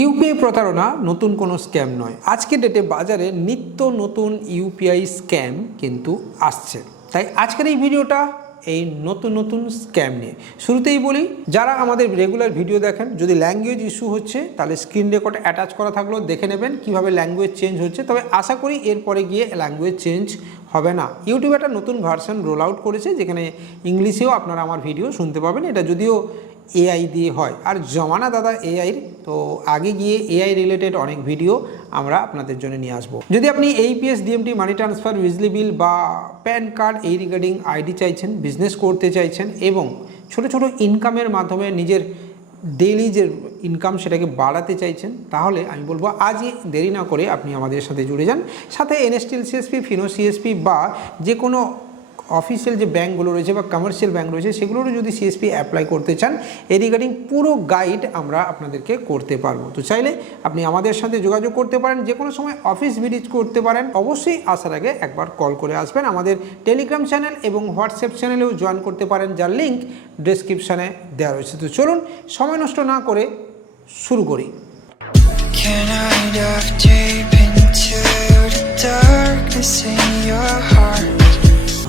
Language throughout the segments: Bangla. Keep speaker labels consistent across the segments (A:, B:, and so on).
A: ইউপিআই প্রতারণা নতুন কোনো স্ক্যাম নয়। আজকের ডেটে বাজারে নিত্য নতুন ইউপিআই স্ক্যাম কিন্তু আসছে। তাই আজকের এই ভিডিওটা এই নতুন নতুন স্ক্যাম নিয়ে। শুরুতেই বলি, যারা আমাদের রেগুলার ভিডিও দেখেন, যদি ল্যাঙ্গুয়েজ ইস্যু হচ্ছে, তাহলে স্ক্রিন রেকর্ড অ্যাটাচ করা থাকলেও দেখে নেবেন কীভাবে ল্যাঙ্গুয়েজ চেঞ্জ হচ্ছে। তবে আশা করি এরপরে গিয়ে ল্যাঙ্গুয়েজ চেঞ্জ হবে না। ইউটিউব একটা নতুন ভার্সন রোল আউট করেছে, যেখানে ইংলিশেও আপনারা আমার ভিডিও শুনতে পাবেন। এটা যদিও এআই দিয়ে হয়। আর জমানা দাদা এআইর তো আগে গিয়ে এআই রিলেটেড অনেক ভিডিও আমরা আপনাদের জন্য নিয়ে আসব। যদি আপনি এইপিএস ডিএমটি মানি ট্রান্সফার বিজলি বিল বা প্যান কার্ড এই রিগার্ডিং আইডি চাইছেন বিজনেস করতে চাইছেন এবং ছোট ছোট ইনকামের মাধ্যমে নিজের ডেইলি যে ইনকাম সেটাকে বাড়াতে চাইছেন, তাহলে আমি বলব আজই দেরি না করে আপনি আমাদের সাথে জুড়ে যান। সাথে এনএসটিএল সিএসপি ফিনো সিএসপি বা যে কোনো অফিসিয়াল যে ব্যাঙ্কগুলো রয়েছে বা কমার্শিয়াল ব্যাঙ্ক রয়েছে, সেগুলোরও যদি সিএসপি অ্যাপ্লাই করতে চান এই রিগার্ডিং পুরো গাইড আমরা আপনাদেরকে করতে পারব। তো চাইলে আপনি আমাদের সাথে যোগাযোগ করতে পারেন, যে কোনো সময় অফিস ভিজিট করতে পারেন, অবশ্যই আসার আগে একবার কল করে আসবেন। আমাদের টেলিগ্রাম চ্যানেল এবং হোয়াটসঅ্যাপ চ্যানেলেও জয়েন করতে পারেন, যার লিঙ্ক ডেসক্রিপশানে দেওয়া রয়েছে। তো চলুন, সময় নষ্ট না করে শুরু করি।
B: Can I dive deep into the darkness in your heart?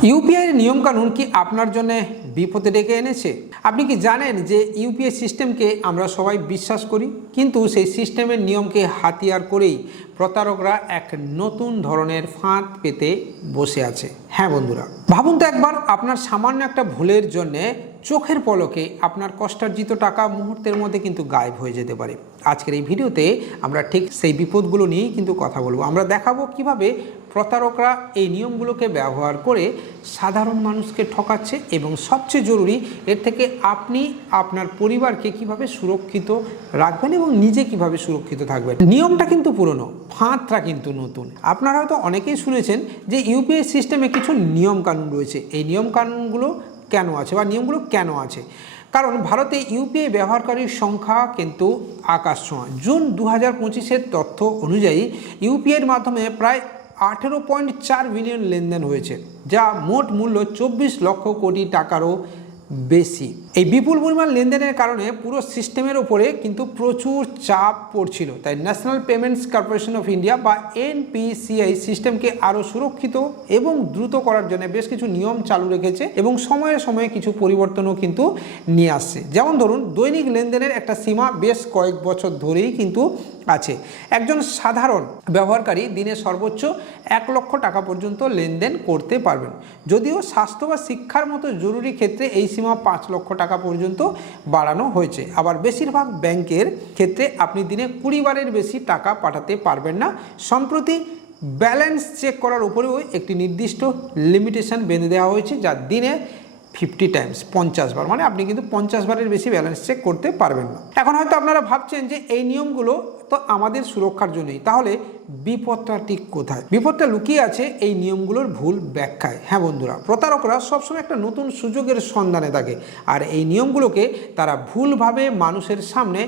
A: UPI নিয়মকানুন কি আপনার জন্য বিপদে ডেকে এনেছে? আপনি কি জানেন যে ইউপিআই সিস্টেমকে আমরা সবাই বিশ্বাস করি? কিন্তু সেই সিস্টেমের নিয়মকে হাতিয়ার করেই প্রতারকরা এক নতুন ধরনের ফাঁদ পেতে বসে আছে। হ্যাঁ বন্ধুরা ভাবুন তো একবার আপনার সামান্য একটা ভুলের জন্যে চোখের পলকে আপনার কষ্টার্জিত টাকা মুহূর্তের মধ্যে কিন্তু গায়েব হয়ে যেতে পারে। আজকের এই ভিডিওতে আমরা ঠিক সেই বিপদগুলো নিয়েই কিন্তু কথা বলব। আমরা দেখাবো কীভাবে প্রতারকরা এই নিয়মগুলোকে ব্যবহার করে সাধারণ মানুষকে ঠকাচ্ছে এবং সবচেয়ে জরুরি এর থেকে আপনি আপনার পরিবারকে কীভাবে সুরক্ষিত রাখবেন এবং নিজে কীভাবে সুরক্ষিত থাকবেন। নিয়মটা কিন্তু পুরনো, ফাঁদটা কিন্তু নতুন। আপনারা হয়তো অনেকেই শুনেছেন যে ইউপিআই সিস্টেমে কিছু নিয়ম কানুন রয়েছে। এই নিয়ম কানুনগুলো কেন আছে বা নিয়মগুলো কেন আছে? কারণ ভারতে ইউপিআই ব্যবহারকারীর সংখ্যা কিন্তু আকাশ ছোঁয়া। জুন দু হাজার পঁচিশের তথ্য অনুযায়ী ইউপিআইয়ের মাধ্যমে প্রায় আঠেরো পয়েন্ট চার বিলিয়ন লেনদেন হয়েছে, যা মোট মূল্য চব্বিশ লক্ষ কোটি টাকারও বেশি। এই বিপুল পরিমাণ লেনদেনের কারণে পুরো সিস্টেমের ওপরে কিন্তু প্রচুর চাপ পড়ছিল। তাই National Payments Corporation of India বা এনপিসিআই সিস্টেমকে আরও সুরক্ষিত এবং দ্রুত করার জন্য বেশ কিছু নিয়ম চালু রেখেছে এবং সময়ে সময়ে কিছু পরিবর্তনও কিন্তু নিয়ে আসছে। যেমন ধরুন, দৈনিক লেনদেনের একটা সীমা বেশ কয়েক বছর ধরেই কিন্তু আছে। একজন সাধারণ ব্যবহারকারী দিনে সর্বোচ্চ এক লক্ষ টাকা পর্যন্ত লেনদেন করতে পারবেন। যদিও স্বাস্থ্য বা শিক্ষার মতো জরুরি ক্ষেত্রে এই সীমা পাঁচ লক্ষ টাকা পর্যন্ত বাড়ানো হয়েছে। আবার বেশিরভাগ ব্যাংকের ক্ষেত্রে আপনি দিনে কুড়ি বারের বেশি টাকা পাঠাতে পারবেন না। সম্প্রতি ব্যালেন্স চেক করার উপরেও একটি নির্দিষ্ট লিমিটেশন বেঁধে দেওয়া হয়েছে, যা দিনে ফিফটি টাইমস পঞ্চাশ বার। মানে আপনি কিন্তু পঞ্চাশ বারের বেশি ব্যালেন্স চেক করতে পারবেন না। এখন হয়তো আপনারা ভাবছেন যে এই নিয়মগুলো তো আমাদের সুরক্ষার জন্যই। তাহলে বিপদটা ঠিক কোথায়? বিপদটা লুকিয়ে আছে এই নিয়মগুলোর ভুল ব্যাখ্যায়। হ্যাঁ বন্ধুরা, প্রতারকরা সবসময় একটা নতুন সুযোগের সন্ধানে থাকে। আর এই নিয়মগুলোকে তারা ভুলভাবে মানুষের সামনে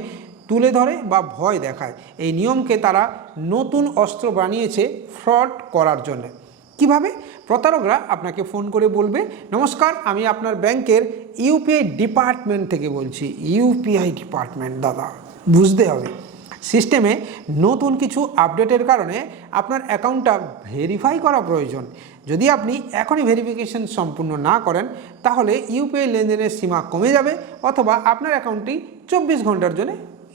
A: তুলে ধরে বা ভয় দেখায়। এই নিয়মকে তারা নতুন অস্ত্র বানিয়েছে ফ্রড করার জন্য। কীভাবে? প্রতারকরা আপনাকে ফোন করে বলবে, নমস্কার, আমি আপনার ব্যাংকের ইউপিআই ডিপার্টমেন্ট থেকে বলছি। ইউপিআই ডিপার্টমেন্ট দাদা, বুঝতে হবে। সিস্টেমে নতুন কিছু আপডেটের কারণে আপনার অ্যাকাউন্টটা ভেরিফাই করা প্রয়োজন। যদি আপনি এখনই ভেরিফিকেশন সম্পূর্ণ না করেন, তাহলে ইউপিআই লেনদেনের সীমা কমে যাবে অথবা আপনার অ্যাকাউন্টটি চব্বিশ ঘণ্টার জন্য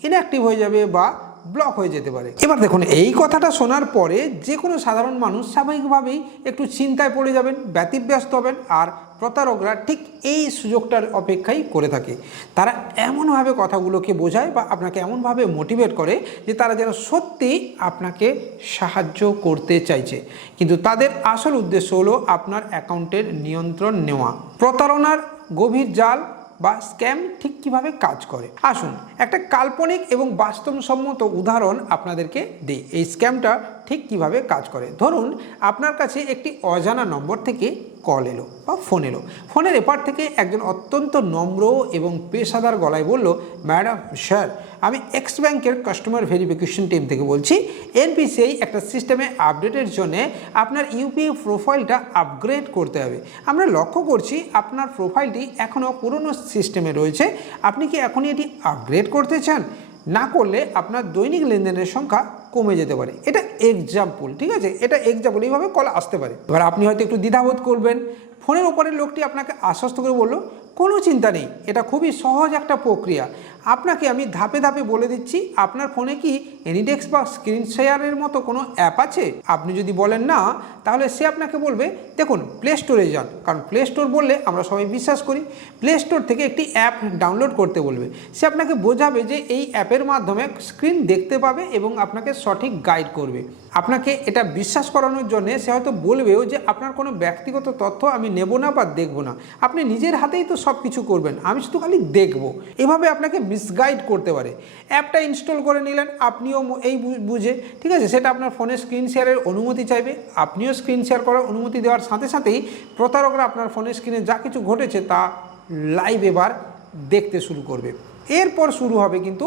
A: ইনঅ্যাক্টিভ হয়ে যাবে বা ব্লক হয়ে যেতে পারে। এবার দেখুন, এই কথাটা শোনার পরে যে কোনো সাধারণ মানুষ স্বাভাবিকভাবেই একটু চিন্তায় পড়ে যাবেন, ব্যতিব্যস্ত হবেন আর প্রতারকরা ঠিক এই সুযোগটার অপেক্ষাই করে থাকে। তারা এমনভাবে কথাগুলোকে বোঝায় বা আপনাকে এমনভাবে মোটিভেট করে যে তারা যেন সত্যি আপনাকে সাহায্য করতে চাইছে। কিন্তু তাদের আসল উদ্দেশ্য হলো আপনার অ্যাকাউন্টের নিয়ন্ত্রণ নেওয়া। প্রতারণার গভীর জাল বা স্ক্যাম ঠিক কীভাবে কাজ করে? আসুন, একটা কাল্পনিক এবং বাস্তবসম্মত উদাহরণ আপনাদেরকে দিই। এই স্ক্যামটা ঠিক কীভাবে কাজ করে? ধরুন, আপনার কাছে একটি অজানা নম্বর থেকে কল এলো বা ফোন এলো। ফোনের এপার থেকে একজন অত্যন্ত নম্র এবং পেশাদার গলায় বলল ম্যাডাম স্যার আমি এক্স ব্যাংকের কাস্টমার ভেরিফিকেশন টিম থেকে বলছি। এনপিসিআই একটা সিস্টেমে আপডেটের জন্য আপনার ইউপিআই প্রোফাইলটা আপগ্রেড করতে হবে। আমরা লক্ষ্য করছি আপনার প্রোফাইলটি এখনও পুরনো সিস্টেমে রয়েছে। আপনি কি এখনই এটি আপগ্রেড করতে চান? না করলে আপনার দৈনিক লেনদেনের সংখ্যা কমে যেতে পারে। এটা এক্সাম্পল ঠিক আছে? এটা এক্সাম্পল এইভাবে কল আসতে পারে। এবার আপনি হয়তো একটু দ্বিধাবোধ করবেন। ফোনের ওপরের লোকটি আপনাকে আশ্বস্ত করে বলল, কোনো চিন্তা নেই, এটা খুবই সহজ একটা প্রক্রিয়া। আপনাকে আমি ধাপে ধাপে বলে দিচ্ছি, আপনার ফোনে কি এনিডেক্স বা স্ক্রিন শেয়ারের মতো কোনো অ্যাপ আছে? আপনি যদি বলেন না, তাহলে সে আপনাকে বলবে, দেখুন প্লে স্টোরে যান। কারণ প্লে স্টোর বললে আমরা সবাই বিশ্বাস করি প্লে স্টোর থেকে একটি অ্যাপ ডাউনলোড করতে বলবে। সে আপনাকে বোঝাবে যে এই অ্যাপের মাধ্যমে স্ক্রিন দেখতে পাবে এবং আপনাকে সঠিক গাইড করবে। আপনাকে এটা বিশ্বাস করানোর জন্য সে হয়তো বলবেও যে, আপনার কোনো ব্যক্তিগত তথ্য আমি নেব না বা দেখব না। আপনি নিজের হাতেই তো সব কিছু করবেন। আমি শুধু খালি দেখব। এভাবে আপনাকে মিসগাইড করতে পারে। অ্যাপটা ইনস্টল করে নিলেন, আপনিও এই বুঝে, ঠিক আছে? সেটা আপনার ফোনে স্ক্রিন শেয়ারের অনুমতি চাইবে, আপনিও স্ক্রিন শেয়ার করার অনুমতি দেওয়ার সাথে সাথেই প্রতারকরা আপনার ফোনের স্ক্রিনে যা কিছু ঘটেছে তা লাইভ এবার দেখতে শুরু করবে। এরপর শুরু হবে কিন্তু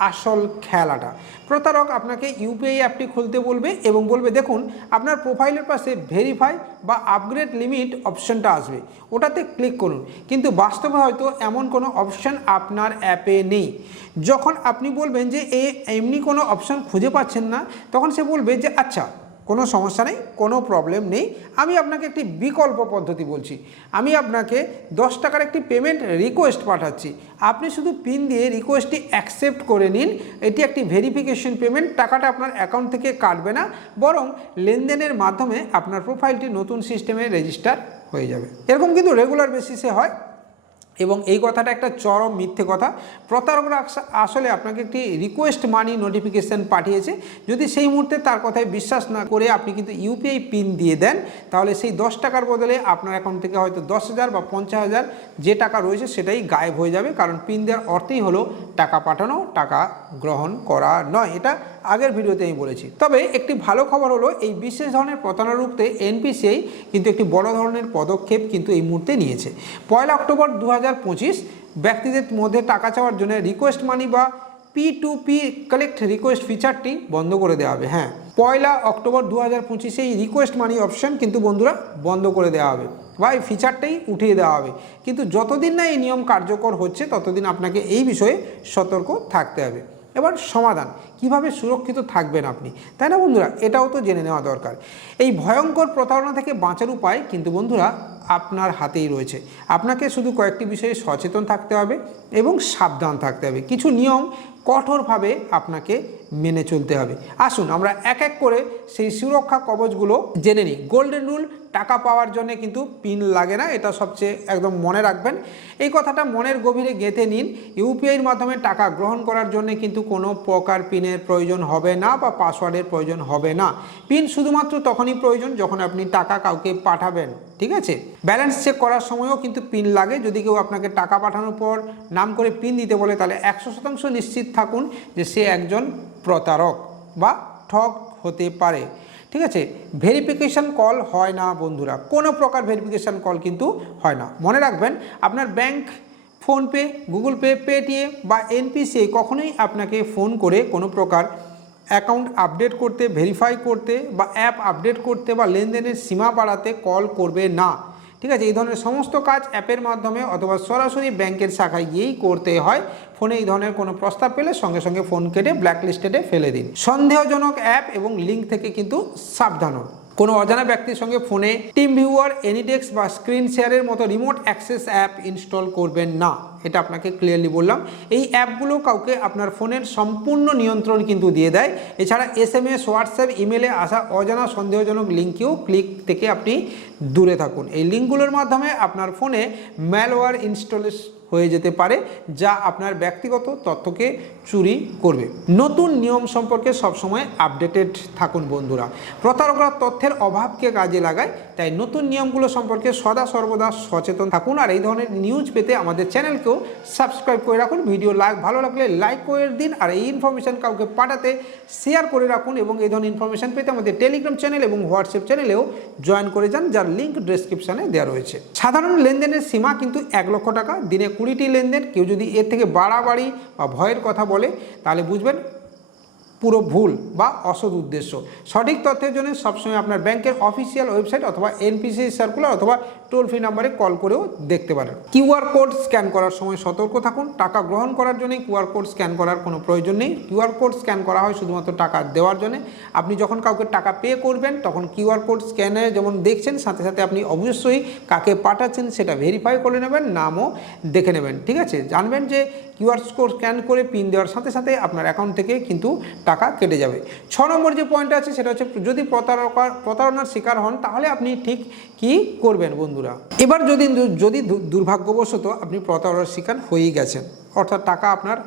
A: আসল খেলাটা। প্রতারক আপনাকে ইউপিআই অ্যাপটি খুলতে বলবে এবং বলবে, দেখুন, আপনার প্রোফাইলের পাশে ভেরিফাই বা আপগ্রেড লিমিট অপশনটা আসবে। ওটাতে ক্লিক করুন। কিন্তু বাস্তবে হয়তো এমন কোনো অপশন আপনার অ্যাপে নেই। যখন আপনি বলবেন যে, এ, এমনি কোনো অপশন খুঁজে পাচ্ছেন না, তখন সে বলবে যে আচ্ছা কোনো সমস্যা নেই, কোনো প্রবলেম নেই। আমি আপনাকে একটি বিকল্প পদ্ধতি বলছি। আমি আপনাকে দশ টাকার একটি পেমেন্ট রিকোয়েস্ট পাঠাচ্ছি। আপনি শুধু পিন দিয়ে রিকোয়েস্টটি অ্যাকসেপ্ট করে নিন। এটি একটি ভেরিফিকেশন পেমেন্ট টাকাটা আপনার অ্যাকাউন্ট থেকে কাটবে না, বরং লেনদেনের মাধ্যমে আপনার প্রোফাইলটি নতুন সিস্টেমে রেজিস্টার হয়ে যাবে। এরকম কিন্তু রেগুলার বেসিসে হয়। এবং এই কথাটা একটা চরম মিথ্যে কথা। প্রতারকরা আসলে আপনাকে একটি রিকোয়েস্ট মানি নোটিফিকেশান পাঠিয়েছে। যদি সেই মুহূর্তে তার কথায় বিশ্বাস না করে আপনি কিন্তু ইউপিআই পিন দিয়ে দেন, তাহলে সেই দশ টাকার বদলে আপনার অ্যাকাউন্ট থেকে হয়তো দশ হাজার বা পঞ্চাশ হাজার যে টাকা রয়েছে সেটাই গায়েব হয়ে যাবে। কারণ পিন দেওয়ার অর্থেই হলো টাকা পাঠানো, টাকা গ্রহণ করা নয়। এটা আগের ভিডিওতে আমি বলেছি। তবে একটি ভালো খবর হলো, এই বিশেষ ধরনের প্রতারণা রুখতে এনপিসিআই কিন্তু একটি বড় ধরনের পদক্ষেপ কিন্তু এই মুহূর্তে নিয়েছে। পয়লা অক্টোবর দু হাজার পঁচিশ, ব্যক্তিদের মধ্যে টাকা চাওয়ার জন্য রিকোয়েস্ট মানি বা P to P collect request ফিচারটি বন্ধ করে দেওয়া হবে। হ্যাঁ পয়লা অক্টোবর দু হাজার পঁচিশে এই রিকোয়েস্ট মানি অপশন কিন্তু বন্ধুরা বন্ধ করে দেওয়া হবে বা এই ফিচারটাই উঠিয়ে দেওয়া হবে। কিন্তু যতদিন না এই নিয়ম কার্যকর হচ্ছে, ততদিন আপনাকে এই বিষয়ে সতর্ক থাকতে হবে। এবার সমাধান। কীভাবে সুরক্ষিত থাকবেন আপনি? তাই না বন্ধুরা? এটাও তো জেনে নেওয়া দরকার। এই ভয়ঙ্কর প্রতারণা থেকে বাঁচার উপায় কিন্তু বন্ধুরা আপনার হাতেই রয়েছে। আপনাকে শুধু কয়েকটি বিষয়ে সচেতন থাকতে হবে এবং সাবধান থাকতে হবে। কিছু নিয়ম কঠোরভাবে আপনাকে মেনে চলতে হবে। আসুন, আমরা এক এক করে সেই সুরক্ষা কবচগুলো জেনে নিই। গোল্ডেন রুল টাকা পাওয়ার জন্য কিন্তু পিন লাগে না, এটা সবচেয়ে একদম মনে রাখবেন। এই কথাটা মনের গভীরে গেঁথে নিন। ইউপিআইয়ের মাধ্যমে টাকা গ্রহণ করার জন্য কিন্তু কোনো প্রকার পিনের প্রয়োজন হবে না বা পাসওয়ার্ডের প্রয়োজন হবে না। পিন শুধুমাত্র তখনই প্রয়োজন যখন আপনি টাকা কাউকে পাঠাবেন, ঠিক আছে? ব্যালেন্স চেক করার সময়ও কিন্তু পিন লাগে। যদি কেউ আপনাকে টাকা পাঠানোর পর নাম করে পিন দিতে বলে, তাহলে একশো শতাংশ নিশ্চিত থাকুন যে সে একজন প্রতারক বা ঠক হতে পারে। ঠিক আছে? ভেরিফিকেশান কল হয় না বন্ধুরা। কোনো প্রকার ভেরিফিকেশান কল কিন্তু হয় না। মনে রাখবেন, আপনার bank PhonePe Google Pay Paytm বা এনপিসিআই কখনোই আপনাকে ফোন করে কোনো প্রকার অ্যাকাউন্ট আপডেট করতে ভেরিফাই করতে বা অ্যাপ আপডেট করতে বা লেনদেনের সীমা বাড়াতে কল করবে না। ঠিক আছে, এই ধরনের সমস্ত কাজ অ্যাপের মাধ্যমে অথবা সরাসরি ব্যাংকের শাখায় গিয়েই করতে হয়। ফোনে এই ধরনের কোনো প্রস্তাব পেলে সঙ্গে সঙ্গে ফোন কেটে ব্ল্যাকলিস্টেডে ফেলে দিন। সন্দেহজনক অ্যাপ এবং লিঙ্ক থেকে কিন্তু সাবধান হন। কোনো অজানা ব্যক্তির সঙ্গে ফোনে টিম ভিউয়ার এনিডেক্স বা স্ক্রিন শেয়ারের মতো রিমোট অ্যাক্সেস অ্যাপ ইনস্টল করবেন না। এটা আপনাকে ক্লিয়ারলি বললাম। এই অ্যাপগুলো কাউকে আপনার ফোনের সম্পূর্ণ নিয়ন্ত্রণ কিন্তু দিয়ে দেয়। এছাড়া এস এম এস হোয়াটসঅ্যাপ ইমেলে আসা অজানা সন্দেহজনক লিঙ্কেও ক্লিক থেকে আপনি দূরে থাকুন। এই লিঙ্কগুলোর মাধ্যমে আপনার ফোনে ম্যালওয়্যার ইনস্টল হয়ে যেতে পারে, যা আপনার ব্যক্তিগত তথ্যকে চুরি করবে। নতুন নিয়ম সম্পর্কে সবসময় আপডেটেড থাকুন বন্ধুরা। প্রতারকরা তথ্যের অভাবকে কাজে লাগায়, তাই নতুন নিয়মগুলো সম্পর্কে সদা সর্বদা সচেতন থাকুন। আর এই ধরনের নিউজ পেতে আমাদের চ্যানেলকেও সাবস্ক্রাইব করে রাখুন। ভিডিও লাইক ভালো লাগলে লাইক করে দিন। আর এই ইনফরমেশান কাউকে পাঠাতে শেয়ার করে রাখুন। এবং এই ধরনের ইনফরমেশান পেতে আমাদের টেলিগ্রাম চ্যানেল এবং হোয়াটসঅ্যাপ চ্যানেলেও জয়েন করে যান, যার লিঙ্ক ডেসক্রিপশানে দেওয়া রয়েছে। সাধারণ লেনদেনের সীমা কিন্তু এক লক্ষ টাকা। দিনে কুড়িটি লেনদেন, কেউ যদি এর থেকে বাড়াবাড়ি বা ভয়ের কথা বলে, তাহলে বুঝবেন পুরো ভুল বা অসৎ উদ্দেশ্য। সঠিক তথ্যের জন্য সবসময় আপনার ব্যাংকের অফিসিয়াল ওয়েবসাইট অথবা এনপিসি সার্কুলার অথবা টোল ফ্রি নাম্বারে কল করেও দেখতে পারেন। কিউআর কোড স্ক্যান করার সময় সতর্ক থাকুন। টাকা গ্রহণ করার জন্য কিউআর কোড স্ক্যান করার কোনো প্রয়োজন নেই। কিউআর কোড স্ক্যান করা হয় শুধুমাত্র টাকা দেওয়ার জন্য। আপনি যখন কাউকে টাকা পে করবেন, তখন কিউআর কোড স্ক্যানে যেমন দেখছেন, সাথে সাথে আপনি অবশ্যই কাকে পাঠাচ্ছেন সেটা ভেরিফাই করে নেবেন, নামও দেখে নেবেন, ঠিক আছে? জানবেন যে কিউআর কোড স্ক্যান করে পিন দেওয়ার সাথে সাথে আপনার অ্যাকাউন্ট থেকে কিন্তু টাকা কেটে যাবে। ছ নম্বর যে পয়েন্ট আছে সেটা হচ্ছে যদি প্রতারকার, প্রতারণার শিকার হন, তাহলে আপনি ঠিক কি করবেন বন্ধুরা? এবার যদি যদি দুর্ভাগ্যবশত আপনি প্রতারণার শিকার হয়েই গেছেন, অর্থাৎ টাকা আপনার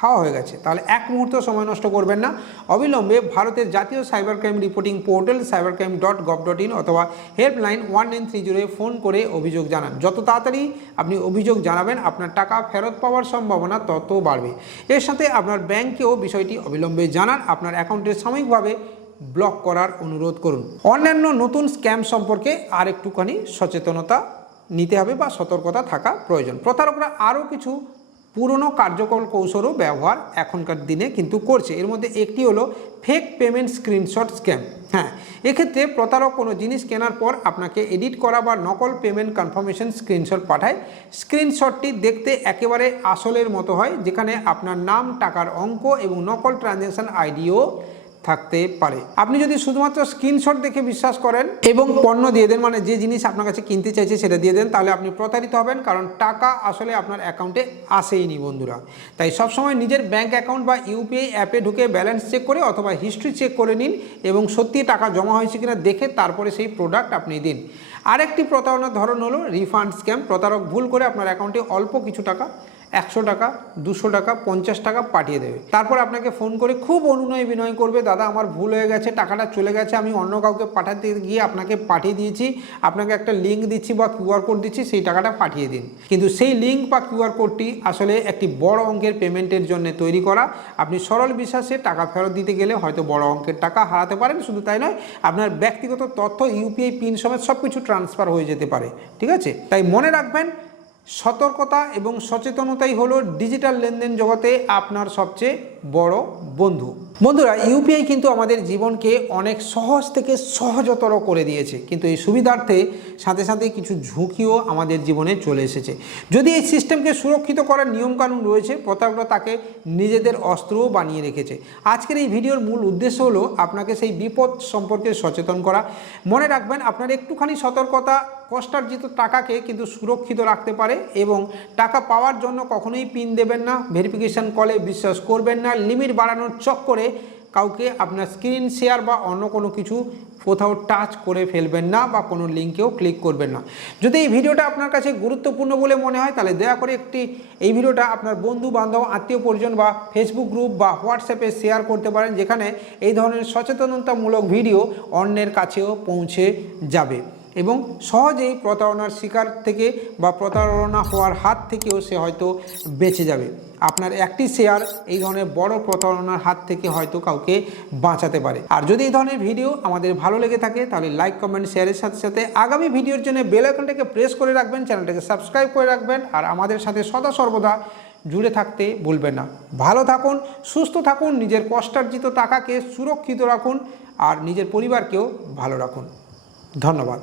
A: হাওয়া হয়ে গেছে। তাহলে এক মুহূর্ত সময় নষ্ট করবেন না। অবিলম্বে ভারতের জাতীয় cyber crime reporting portal cyber crime dot gov dot in অথবা হেল্পলাইন ওয়ান নাইন থ্রি জিরোয় ফোন করে অভিযোগ জানান। যত তাড়াতাড়ি আপনি অভিযোগ জানাবেন, আপনার টাকা ফেরত পাওয়ার সম্ভাবনা তত বাড়বে। এর সাথে আপনার ব্যাংকেও বিষয়টি অবিলম্বে জানান। আপনার অ্যাকাউন্টে সাময়িকভাবে ব্লক করার অনুরোধ করুন। অন্যান্য নতুন স্ক্যাম সম্পর্কে আর একটুখানি সচেতনতা নিতে হবে বা সতর্কতা থাকা প্রয়োজন। প্রতারকরা আরও কিছু পুরনো কার্যকর কৌশলও ব্যবহার এখনকার দিনে কিন্তু করছে। এর মধ্যে একটি হলো ফেক পেমেন্ট স্ক্রিনশট স্ক্যাম হ্যাঁ এক্ষেত্রে প্রতারক কোনো জিনিস কেনার পর আপনাকে এডিট করা বা নকল পেমেন্ট কনফার্মেশন স্ক্রিনশট পাঠায়। স্ক্রিনশটটি দেখতে একেবারে আসলের মতো হয়, যেখানে আপনার নাম, টাকার অঙ্ক এবং নকল ট্রানজ্যাকশান আইডিও থাকতে পারে। আপনি যদি শুধুমাত্র স্ক্রিনশট দেখে বিশ্বাস করেন এবং পণ্য দিয়ে দেন মানে যে জিনিস আপনার কাছে কিনতে চাইছে সেটা দিয়ে দেন, তাহলে আপনি প্রতারিত হবেন, কারণ টাকা আসলে আপনার অ্যাকাউন্টে আসেইনি বন্ধুরা। তাই সবসময় নিজের ব্যাংক অ্যাকাউন্ট বা ইউপিআই অ্যাপে ঢুকে ব্যালেন্স চেক করে অথবা হিস্ট্রি চেক করে নিন এবং সত্যি টাকা জমা হয়েছে কিনা দেখে তারপরে সেই প্রোডাক্ট আপনি দিন। আরেকটি প্রতারণার ধরন হলো রিফান্ড স্ক্যাম প্রতারক ভুল করে আপনার অ্যাকাউন্টে অল্প কিছু টাকা একশো টাকা, দুশো টাকা, পঞ্চাশ টাকা পাঠিয়ে দেবে। তারপর আপনাকে ফোন করে খুব অনুনয় বিনয় করবে, দাদা, আমার ভুল হয়ে গেছে, টাকাটা চলে গেছে, আমি অন্য কাউকে পাঠাতে গিয়ে আপনাকে পাঠিয়ে দিয়েছি, আপনাকে একটা লিঙ্ক দিচ্ছি বা কিউআর কোড দিচ্ছি, সেই টাকাটা পাঠিয়ে দিন। কিন্তু সেই লিঙ্ক বা কিউআর কোডটি আসলে একটি বড় অঙ্কের পেমেন্টের জন্য তৈরি করা। আপনি সরল বিশ্বাসে টাকা ফেরত দিতে গেলে হয়তো বড় অঙ্কের টাকা হারাতে পারেন, শুধু তাই নয়, আপনার ব্যক্তিগত তথ্য ইউপিআই পিন সমেত সব কিছু ট্রান্সফার হয়ে যেতে পারে, ঠিক আছে? তাই মনে রাখবেন সতর্কতা এবং সচেতনতাই হলো ডিজিটাল লেনদেন জগতে আপনার সবচেয়ে বড় বন্ধু। বন্ধুরা, ইউপিআই কিন্তু আমাদের জীবনকে অনেক সহজ থেকে সহজতর করে দিয়েছে। কিন্তু এই সুবিধার্থে সাথে সাথে কিছু ঝুঁকিও আমাদের জীবনে চলে এসেছে। যদি এই সিস্টেমকে সুরক্ষিত করার নিয়মকানুন রয়েছে, প্রতারকরা তাকে নিজেদের অস্ত্রও বানিয়ে রেখেছে। আজকের এই ভিডিওর মূল উদ্দেশ্য হলো আপনাকে সেই বিপদ সম্পর্কে সচেতন করা। মনে রাখবেন, আপনার একটুখানি সতর্কতা কষ্টার্জিত টাকাকে কিন্তু সুরক্ষিত রাখতে পারে এবং টাকা পাওয়ার জন্য কখনোই পিন দেবেন না, ভেরিফিকেশন কলে বিশ্বাস করবেন না লিমিট বাড়ানোর চক্করে কাউকে আপনার স্ক্রিন শেয়ার বা অন্য কোনো কিছু কোথাও টাচ করে ফেলবেন না বা কোনো লিঙ্কেও ক্লিক করবেন না। যদি এই ভিডিওটা আপনার কাছে গুরুত্বপূর্ণ বলে মনে হয়, তাহলে দয়া করে একটি, এই ভিডিওটা আপনার বন্ধু বান্ধব আত্মীয় পরিজন বা ফেসবুক গ্রুপ বা হোয়াটসঅ্যাপে শেয়ার করতে পারেন, যেখানে এই ধরনের সচেতনতামূলক ভিডিও অন্যের কাছেও পৌঁছে যাবে। এবং সহজেই প্রতারণার শিকার থেকে বা প্রতারণা হওয়ার হাত থেকেও সে হয়তো বেঁচে যাবে। আপনার একটি শেয়ার এই ধরনের বড় প্রতারণার হাত থেকে হয়তো কাউকে বাঁচাতে পারে। আর যদি এই ধরনের ভিডিও আমাদের ভালো লেগে থাকে, তাহলে লাইক কমেন্ট শেয়ারের সাথে সাথে আগামী ভিডিওর জন্য বেল আইকনটাকে প্রেস করে রাখবেন চ্যানেলটাকে সাবস্ক্রাইব করে রাখবেন, আর আমাদের সাথে সদা সর্বদা জুড়ে থাকতে ভুলবেন না। ভালো থাকুন, সুস্থ থাকুন, নিজের কষ্টার্জিত টাকাকে সুরক্ষিত রাখুন, আর নিজের পরিবারকেও ভালো রাখুন। ধন্যবাদ।